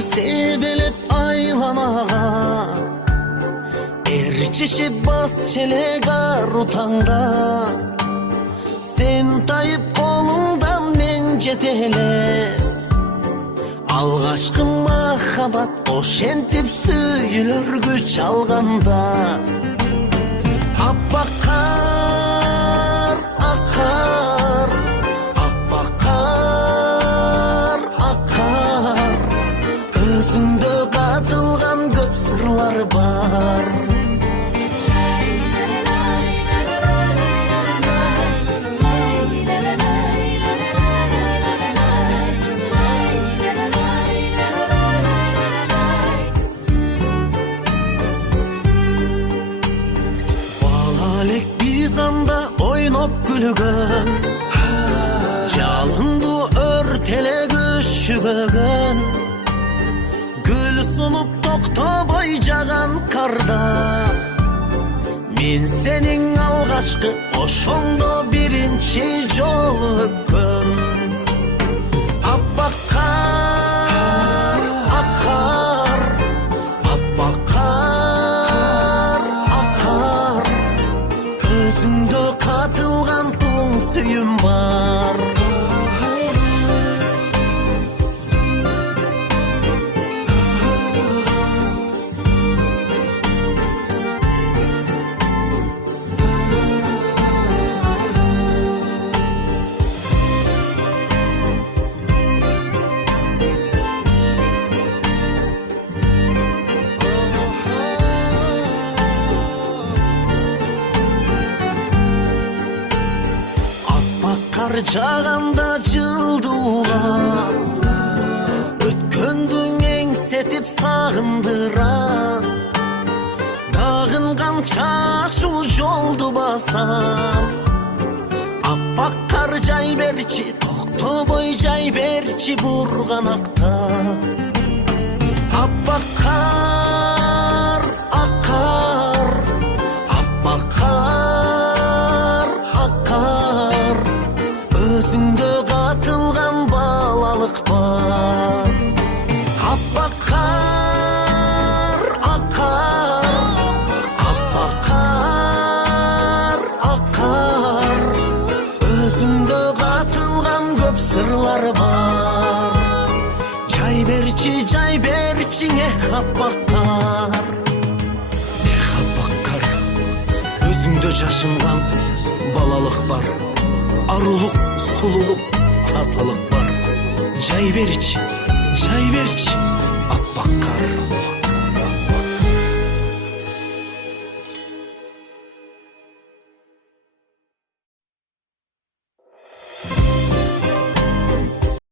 себелеп айланага, эрчишип бас челек ару таңда. Сен тайып колуңдан мен жетеле, алгачкы махабат ошентип сүйүлөр күч алганда. Аппак кар акар, аппак кар акар, өзүңдө катылган көп сырлар бар. Анда ойноп күлгөн, жалынды өртеле күшүбөгөн, гүл сунуп токтобой жаган карда. Мен сенин алгачкы ошондо биринчи жолу өпкөн. Аппак кар акар, аппак кар акар, өзүңдө катылган туң сүйүм бар. Жаганда жылдууга, өткөндүң эңсетип сагындыра. Дагынган чашуу жолду басам, аппак кар жай берчи, токтобой жай берчи бурганакта. Аппак кар акар, аппак кар акар, өзүңдө катылган балалык бар. Аппак кар акар, аппак кар акар, өзүңдө катылган көп сырлар бар. Жай берчи аппак кар, аппак кар, өзүңдө жашынган балалык бар. Арулук, сулулук, тазалык бар. Жай берчи, аппак кар.